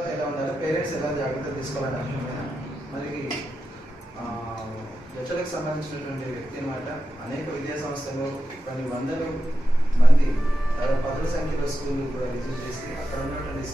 ఎలా ఉండాలి, పేరెంట్స్ ఎలా జాగ్రత్తలు తీసుకోవాలని అర్థమైనా మనకి హెచ్ఎల్కి సంబంధించినటువంటి వ్యక్తి అనమాట. అనేక విద్యా సంస్థలు కొన్ని వందల మంది పదుల సంఖ్యలో స్కూళ్ళు కూడా విజిట్ చేసి అక్కడ ఉన్నటువంటి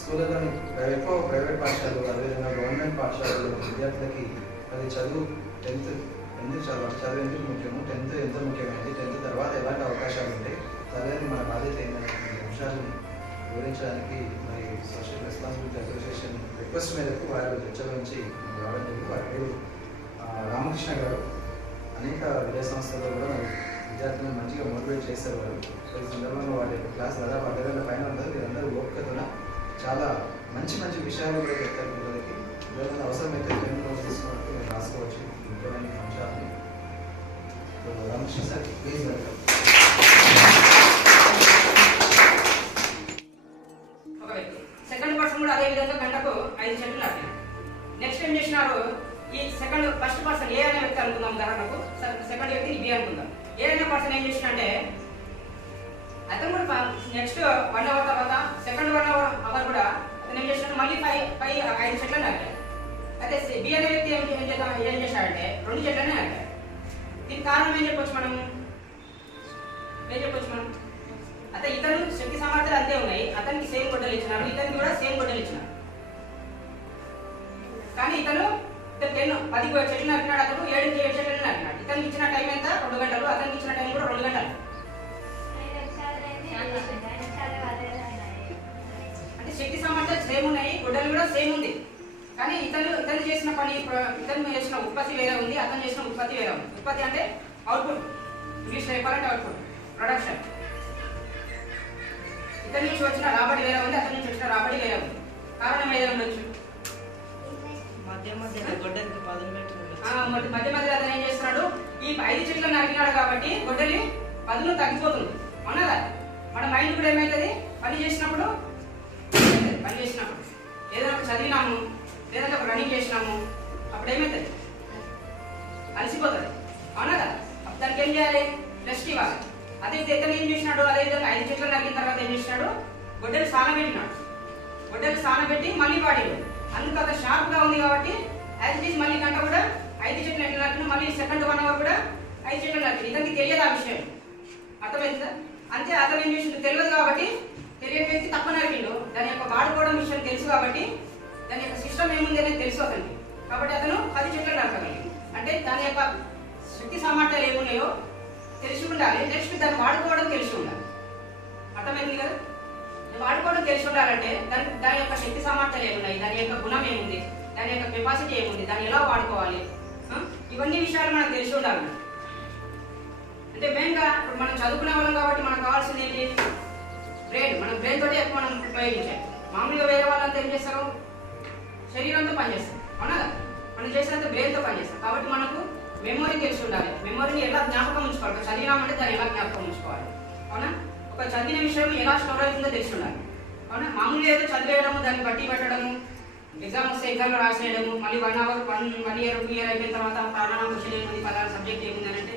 స్కూళ్ళలోని ఎక్కువ ప్రైవేట్ పాఠశాలలు అదేవిధంగా గవర్నమెంట్ పాఠశాలలో విద్యార్థులకి అది చదువు 10th ఎందుకు చదువు ఎందుకు ముఖ్యము, 10th ఎంతో ముఖ్యమైనది, 10th తర్వాత ఎలాంటి అవకాశాలు ఉంటాయి, చదివేది మన బాధ్యత ఏంటనే అంశాలను వివరించడానికి మరి సోషల్ రెస్పాన్సిబిలిటీ అసోసియేషన్ రిక్వెస్ట్ మేరకు వారు చర్చల నుంచి రావడం జరిగింది. వారి పేరు రామకృష్ణ గారు. అనేక విద్యా సంస్థల్లో కూడా మరి విద్యార్థులను మంచిగా మోటివేట్ చేశారు వారు. సో ఈ సందర్భంగా వారి క్లాస్ దాదాపు 60,000 పైన ఉంటుంది. వీరందరూ ఓపికతో చాలా మంచి మంచి విషయాలు కూడా చెప్తారు పిల్లలకి. పిల్లలకి అవసరమైతే పెన్ నోట్స్ తీసుకున్నట్టు మీరు రాసుకోవచ్చు ముఖ్యమైన అంశాలని. Ramakrishna sir please welcome. Second person కూడా అదే విధంగా గంటకు 5 చెట్లు నాటారు. నెక్స్ట్ ఏం చేసినారు, ఈ ఫస్ట్ పర్సన్ ఏ అనే వ్యక్తి అనుకుందాం, ఉదాహరణకు సెకండ్ వ్యక్తి బి అనుకుందాం. ఏ అనే పర్సన్ ఏం చేసినంటే అతను కూడా నెక్స్ట్ 1 అవర్ తర్వాత సెకండ్ 1 అవర్ కూడా అతను ఏం చేసినట్టు మళ్ళీ 5 చెట్లు నాటారు. అయితే బి అనే వ్యక్తి ఏం చేశాడంటే 2 చెట్లనే నాటారు. దీనికి కారణం ఏం చెప్పొచ్చు మనం, అయితే ఇతను శక్తి సామర్థ్యాలు అంతే ఉన్నాయి. అతనికి సేమ్ గొడ్డలు ఇచ్చినారు, ఇతనికి కూడా సేమ్ గొడ్డలు ఇచ్చినారు. కానీ ఇతను 10 చెట్లు నరికినాడు, అతను 7 చెట్లు నరికినాడు. ఇతనికి ఇచ్చిన టైం ఎంత 2 గంటలు, అతనికి ఇచ్చిన టైం కూడా 2 గంటలు. అంటే శక్తి సామర్థ్యాలు సేమ్ ఉన్నాయి, గొడ్డలు కూడా సేమ్ ఉంది. కానీ ఇతను చేసిన పని, ఇతను చేసిన ఉత్పత్తి వేరే ఉంది, అతను చేసిన ఉత్పత్తి వేరే ఉంది. ఉత్పత్తి అంటే అవుట్పుట్, ఇంగ్లీష్లో చెప్పాలంటే అవుట్పుట్, ప్రొడక్షన్. ఇతని నుంచి వచ్చిన రాబడి వేరే ఉంది, అతని నుంచి వచ్చిన రాబడి వేరే ఉంది. కారణం ఏదైనా ఉండొచ్చు. మధ్య మధ్యలో అతను ఏం చేస్తున్నాడు, ఈ 5 చెట్లు నరికినాడు కాబట్టి గొడ్డలి పదును తగ్గిపోతుంది. అవునదా? మన మైండ్ కూడా ఏమవుతుంది, పని చేసినప్పుడు ఏదైనా చదివినాము, లేదంటే ఒక రన్నింగ్ చేసినాము, అప్పుడు ఏమవుతుంది, అలసిపోతుంది. అవునదా? దానికి ఏం చేయాలి, రెస్ట్ ఇవ్వాలి. అదే ఇతను ఏం చేసినాడు, అదేవిధంగా 5 చెట్లు నరికిన తర్వాత ఏం చేసినాడు, గొడ్డలు సానబెట్టినాడు. గొడ్డలు సానబెట్టి మళ్ళీ వాడినాడు. అందుకు అతను షార్ప్గా ఉంది కాబట్టి యాజ్ ఇట్ ఈస్ మళ్ళీ గంట కూడా 5 చెట్లు ఎట్లా నరికిన, మళ్ళీ సెకండ్ 1 అవర్ కూడా 5 చెట్లు నరికింది. ఇతనికి తెలియదు ఆ విషయం, అర్థమైందా? అంతే, అతను ఏం చేసిండు, తెలియదు కాబట్టి తెలియని వ్యక్తి తప్ప నరికిండు. దాని యొక్క వాడుకోవడం విషయం తెలుసు కాబట్టి, దాని యొక్క సిస్టమ్ ఏముంది అనేది తెలుసు అతనికి. కాబట్టి అతను 10 చెట్లు నరకగలిగింది. అంటే దాని యొక్క శక్తి సామర్థ్యాలు ఏమున్నాయో తెలిసి ఉండాలి. నెక్స్ట్ దాన్ని వాడుకోవడం తెలిసి ఉండాలి. అర్థమైంది కదా? వాడుకోవడం తెలిసి ఉండాలంటే దాని యొక్క శక్తి సామర్థ్యాలు ఏమున్నాయి, దాని యొక్క గుణం ఏముంది, దాని యొక్క కెపాసిటీ ఏముంది, దాన్ని ఎలా వాడుకోవాలి, ఇవన్నీ విషయాలు మనకు తెలిసి ఉండాలి. అంటే మెయిన్గా ఇప్పుడు మనం చదువుకునే వాళ్ళం కాబట్టి మనకు కావాల్సింది ఏంటి, బ్రెయిన్. మన బ్రెయిన్ తోటి ఎక్కువ మనం ఉపయోగించాలి. మామూలుగా వేరే వాళ్ళంతా ఏం చేస్తారు, శరీరంతో పనిచేస్తారు. అవునా? మనం చేసినంత బ్రెయిన్తో పనిచేస్తాం. కాబట్టి మనకు మెమొరీ తెలిసి ఉండాలి. మెమొరీని ఎలా జ్ఞాపకం ఉంచుకోవాలి, చదివినామంటే దాన్ని ఎలా జ్ఞాపకం ఉంచుకోవాలి. అవునా? ఒక చదివిన విషయం ఎలా స్టోర్ అవుతుందో తెలిసి ఉండాలి. అవునా? మామూలుగా ఏదో చదివేయడము, దాన్ని బట్టి పెట్టడము, ఎగ్జామ్ వస్తే ఎగ్జామ్లో రాసేయడము, మళ్ళీ 1 అవర్ 1 ఇయర్ 2 ఇయర్ అయిపోయిన తర్వాత ప్రాణానం క్వశ్చన్ ఏముంది, పలానా సబ్జెక్ట్ ఏముంది అని అంటే,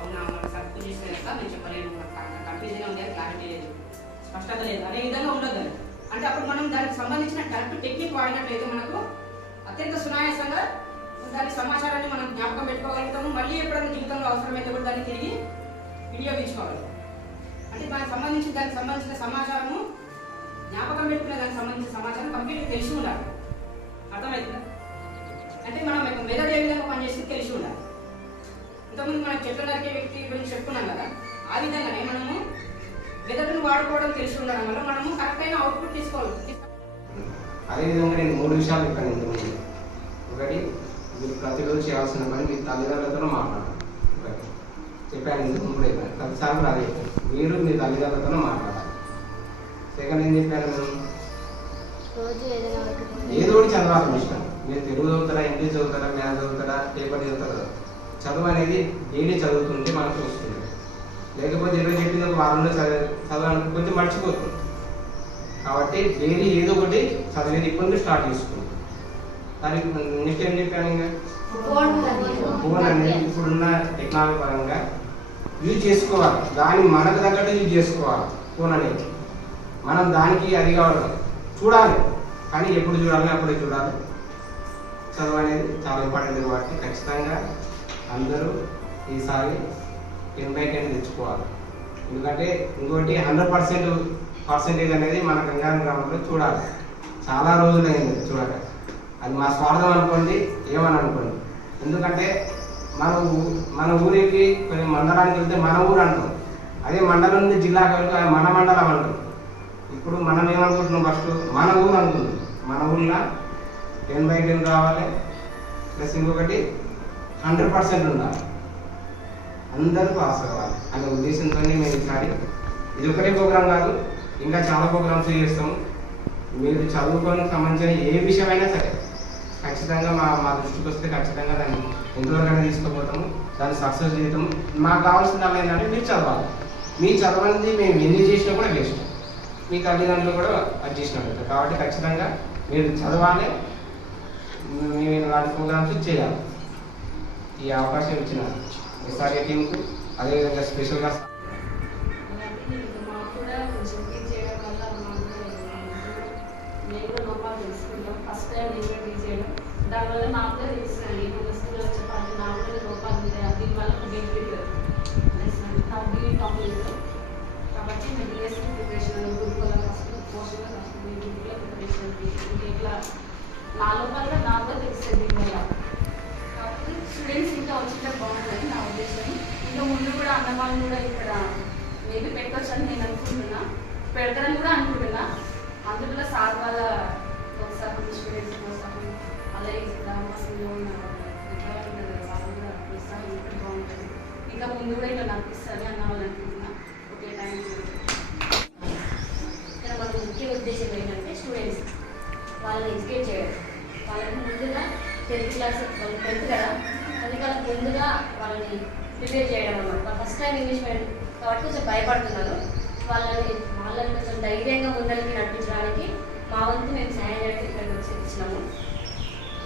అవునా మనకు సర్కు చేస్తే కదా నేను చెప్పలేను, కన్ఫ్యూజన్ ఉంది, క్లారిటీ లేదు, స్పష్టత లేదు అనే విధంగా ఉండదు. అంటే అప్పుడు మనం దానికి సంబంధించిన కరెక్ట్ టెక్నిక్ వాడినట్లయితే మనకు అత్యంత సునాయాసంగా దాని సమాచారాన్ని మనం జ్ఞాపకం పెట్టుకోగలుగుతాము. మళ్ళీ ఎప్పుడైనా జీవితంలో అవసరమైతే కూడా దాన్ని తిరిగి వినియోగించుకోగలుగుతాం. అంటే దానికి సంబంధించిన సమాచారము, జ్ఞాపకం పెట్టుకునే దానికి సంబంధించిన సమాచారం కంప్లీట్గా తెలిసి ఉండాలి. అర్థమవుతుందా? అంటే మనం మెదడు ఏ విధంగా పనిచేసి తెలిసి ఉండాలి. ఇంతకుముందు మనం చెట్లు నరికే వ్యక్తి గురించి చెప్పుకున్నాం కదా, ఆ విధంగానే మనము మెదడును వాడుకోవడం తెలిసి ఉండడం వల్ల మనము కరెక్ట్ అయిన అవుట్పుట్ తీసుకోవాలి. అదేవిధంగా నేను 3 విషయాలు చెప్పాను ఇంతకుముందు. ఒకటి, మీరు ప్రతిరోజు చేయాల్సిన పని మీ తల్లిదండ్రులతో మాట్లాడాలి. ఒకటి చెప్పాను, ఇంతకుముందు చెప్పాను, ప్రతిసారి అదే మీరు మీ తల్లిదండ్రులతో మాట్లాడాలి. సెకండ్ ఏం చెప్పాను, ఏదో ఒకటి చదవాలి. ఇష్టం మీరు తెలుగు చదువుతారా, ఇంగ్లీష్ చదువుతారా, మ్యాథ్స్ చదువుతారా, పేపర్ చదువుతారా, చదువు అనేది డైలీ చదువుతుంటే మనకు వస్తుంది. లేకపోతే ఇరవై చెప్పింది ఒక వారంలో చదవాలని కొంచెం మర్చిపోతుంది. కాబట్టి డైలీ ఏదో ఒకటి చదివేది ఇప్పటి స్టార్ట్ చేసుకుంది. దానికి నెక్స్ట్ ఏం చెప్పాను, ఇంకా ఫోన్ అనేది ఇప్పుడున్న టెక్నాలజీ పరంగా యూజ్ చేసుకోవాలి. దాన్ని మనకు తగ్గట్టు యూజ్ చేసుకోవాలి. ఫోన్ అనేది మనం దానికి అది కావాలి, చూడాలి, కానీ ఎప్పుడు చూడాలి అప్పుడే చూడాలి. చదువు అనేది చాలా ఇంపార్టెంట్ కాబట్టి ఖచ్చితంగా అందరూ ఈసారి 10/10 తెచ్చుకోవాలి. ఎందుకంటే ఇంకోటి 100% అనేది మన గంగారం గ్రామంలో చూడాలి. చాలా రోజులైంది చూడాలి. అది మా స్వార్థం అనుకోండి, ఏమని అనుకోండి. ఎందుకంటే మన ఊరికి కొన్ని మండలానికి వెళ్తే మన ఊరు అంటాం, అదే మండలం నుండి జిల్లాకి వెళ్తే మన మండలం అంటాం. ఇప్పుడు మనం ఏమనుకుంటున్నాం, ఫస్ట్ మన ఊరు అనుకుంటున్నాం. మన ఊళ్ళో 10/10 రావాలి, ప్లస్ ఇంకొకటి 100% ఉండాలి, అందరూ పాస్ అవ్వాలి అనే ఉద్దేశంతో మేము ఈసారి ఇది ఒకటే ప్రోగ్రాం కాదు, ఇంకా చాలా ప్రోగ్రామ్స్ చేస్తాము. మీరు చదువుకోవడానికి సంబంధించిన ఏ విషయమైనా సరే ఖచ్చితంగా మా దృష్టికి వస్తే ఖచ్చితంగా దాన్ని ఎంతవరకైనా తీసుకుపోతాము, దాన్ని సక్సెస్ చేయటం. మాకు కావాల్సిన ఏంటంటే మీరు చదవాలి. మీ చదవనిది మేము ఎన్ని చేసినా కూడా వేస్ట్, మీ తల్లిదండ్రులు కూడా అది చేసినట్టు. కాబట్టి ఖచ్చితంగా మీరు చదవాలి, మేము ఇలాంటి ప్రోగ్రామ్స్ చేయాలి. ఈ అవకాశం ఇచ్చిన ఈసారి టీంకు అదేవిధంగా స్పెషల్గా ఫస్ట్ టైం టీచ్ చేయడం దానివల్ల నాకు కూడా తెలుస్తుంది. మన స్కూల్లో చెప్పాలి నాకు కూడా లోపాలు ఉంటాయి, దీనివల్ల బెనిఫిట్ నాకు డిగ్రీ కంప్లీట్. కాబట్టి నేను డిఎస్సీ ప్రిపరేషన్ గురుకుల ఫస్ట్ పోస్టుల గురుకుల ప్రిపరేషన్ ఇట్లా నా లోపాలు నాకు కూడా తెలుస్తుంది దీనివల్ల. కాబట్టి స్టూడెంట్స్ ఇంకా వచ్చింటే బాగుంటుంది నా ఉద్దేశం. ఇంకా ముందు కూడా అన్నవాళ్ళు కూడా ఇక్కడ మేబీ పెట్టవచ్చు అని నేను అనుకుంటున్నా, పెడతారని కూడా అనుకుంటున్నా. అందులో సార్ వాళ్ళ ప్రోత్సాహం, స్టూడెంట్స్ ప్రోత్సాహం, అలాగే గ్రామవాసుల్లో ఉన్న వాళ్ళు కూడా ప్రోత్సాహం ఇంకా బాగుంటుంది. ఇంకా ముందు కూడా ఇలా నడిపిస్తారని అన్న వాళ్ళు అనుకుంటున్నా. Okay, thank you. ఇక్కడ మన ముఖ్య ఉద్దేశం ఏంటంటే స్టూడెంట్స్ వాళ్ళని ఎడ్యుకేట్ చేయడం. వాళ్ళని ముందుగా 10th క్లాస్, వాళ్ళు 10th కదా, అందుకని ముందుగా వాళ్ళని ప్రిపేర్ చేయడం అన్నమాట. వాళ్ళు ఫస్ట్ టైం ఇంగ్లీష్ మీడియం కాబట్టి కొంచెం భయపడుతున్నారు. వాళ్ళని కొంచెం ధైర్యంగా ముందరికి నడిపించడానికి మా వంతు మేము సాయం చేయడానికి ఇక్కడికి వచ్చి ఇచ్చినాము.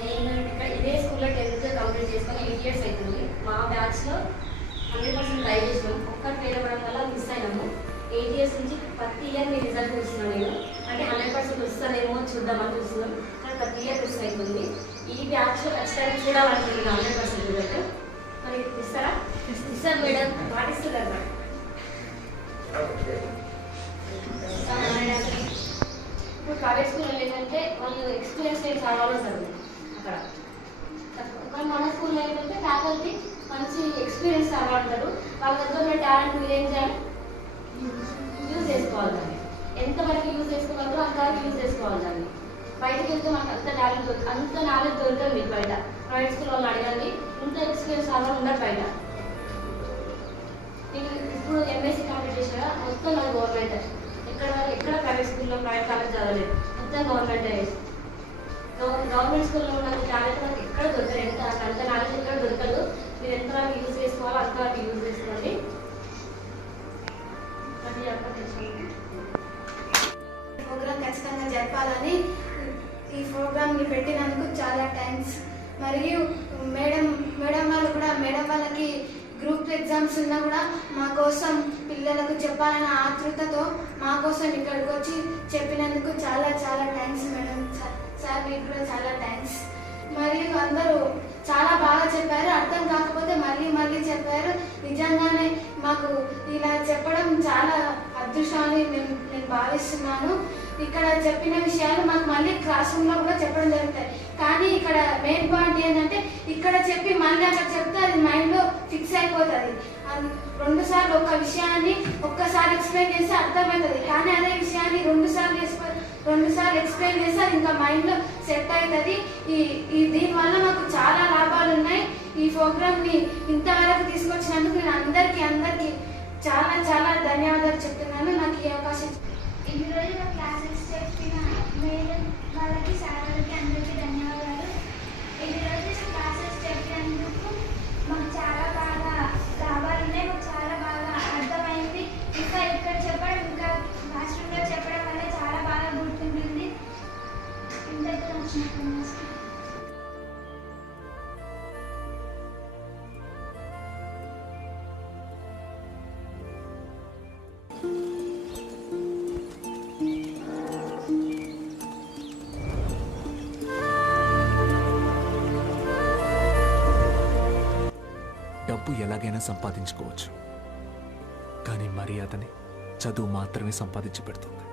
నేను ఇక్కడ ఇదే స్కూల్లో 10th కంప్లీట్ చేసుకొని 8 years అవుతుంది. మా బ్యాచ్లో 100% ట్రై చేసినాం. ఒక్కటి ఫెయిల్ అవ్వడం వల్ల మిస్ అయినాము. 8 years నుంచి ప్రతి ఇయర్ మీ రిజల్ట్ చూస్తున్నాను నేను. అంటే 100% వస్తానేమో చూద్దామని చూస్తున్నాం, కానీ ప్రతి ఇయర్ మిస్ అవుతుంది. ఈ బ్యాచ్లో ఖచ్చితంగా చూడాలనుకుంటున్నాను 100% రిజల్ట్. మరి ఇస్తారా? ఇస్తారు మేడం, పాటిస్తున్నారు మేడం. ఇప్పుడు ప్రైవేట్ స్కూల్లో ఏంటంటే వాళ్ళు ఎక్స్పీరియన్స్ నేను చదవాలంటారు అక్కడ. కానీ మన స్కూల్లో ఏంటంటే ఫ్యాకల్టీ మంచి ఎక్స్పీరియన్స్ చదవాలంటారు. వాళ్ళ దగ్గర ఉన్న టాలెంట్ మీరు ఏం చేయాలి, యూజ్ చేసుకోవాలి. దాన్ని ఎంతవరకు యూజ్ చేసుకోగలరో అంతవరకు యూజ్ చేసుకోవాలి. దాన్ని బయటకు వెళ్తే మాకు అంత టాలెంట్ అంత నాలెడ్జ్ దొరుకుతుంది మీకు బయట. ప్రైవేట్ స్కూల్ వాళ్ళు అడగండి, ఇంత ఎక్స్పీరియన్స్ చదవాలి ఉండదు బయట. నేను ఇప్పుడు ఎంఎస్సీ కంప్లీట్ చేసిన మొత్తం నాకు గవర్నమెంట్, ఎక్కడ ప్రైవేట్ స్కూల్లో ప్రైవేట్ కాలేజ్ చదవలేదు, మొత్తం గవర్నమెంట్. గవర్నమెంట్ స్కూల్లో ఉన్న టాలెంట్ నాకు ఎక్కడ దొరకదు, అంత నాలెడ్జ్ ఎక్కడ దొరకదు. మీరు ఎంతవరకు యూజ్ చేసుకోవాలో అంతవరకు యూజ్ చేసుకోండి. ప్రోగ్రామ్ ఖచ్చితంగా జరపాలని ఈ ప్రోగ్రామ్ని పెట్టినందుకు చాలా థ్యాంక్స్. మరియు మేడం వాళ్ళకి గ్రూప్ ఎగ్జామ్స్ ఉన్నా కూడా మా కోసం పిల్లలకు చెప్పాలన్న ఆతృతతో మా కోసం ఇక్కడికి వచ్చి చెప్పినందుకు చాలా చాలా థ్యాంక్స్ మేడం. సార్ మీకు కూడా చాలా థ్యాంక్స్. మరియు అందరూ చాలా బాగా చెప్పారు, అర్థం కాకపోతే మళ్ళీ చెప్పారు. నిజంగానే మాకు ఇలా చెప్పడం చాలా అదృష్టం అని నేను భావిస్తున్నాను. ఇక్కడ చెప్పిన విషయాలు మాకు మళ్ళీ క్లాస్ రూమ్లో కూడా చెప్పడం జరుగుతాయి. కానీ ఇక్కడ మెయిన్ పాయింట్ ఏంటంటే ఇక్కడ చెప్పి మళ్ళీ అక్కడ చెప్తే అది మైండ్లో ఫిక్స్ అయిపోతుంది. అది 2 సార్లు ఒక విషయాన్ని ఒక్కసారి ఎక్స్ప్లెయిన్ చేస్తే అర్థమవుతుంది. కానీ అదే విషయాన్ని 2 సార్లు ఎక్స్ప్లెయిన్ చేస్తే అది ఇంకా మైండ్లో సెట్ అవుతుంది. దీనివల్ల మాకు చాలా లాభాలు ఉన్నాయి. ఈ ప్రోగ్రామ్ని ఇంతవరకు తీసుకొచ్చినందుకు నేను అందరికీ చాలా చాలా ధన్యవాదాలు చెప్తున్నాను. నాకు ఈ అవకాశం ఇన్ని రోజులు క్లాసెస్ చెప్పిన మేడం వాళ్ళకి, సార్ వాళ్ళకి అందరికీ ధన్యవాదాలు. ఇన్ని రోజులు క్లాసెస్ చెప్పినందుకు మాకు చాలా బాగా లాభాలు ఉన్నాయి, మాకు చాలా బాగా అర్థమైంది. ఇంకా ఇక్కడ చెప్పడం, ఇంకా క్లాస్ రూమ్లో చెప్పడం వల్ల చాలా బాగా గుర్తుంటుంది. ఇంతకు వచ్చిన డబ్బైనా సంపాదించుకోవచ్చు, కానీ మర్యాదని చదువు మాత్రమే సంపాదించి పెడుతుంది.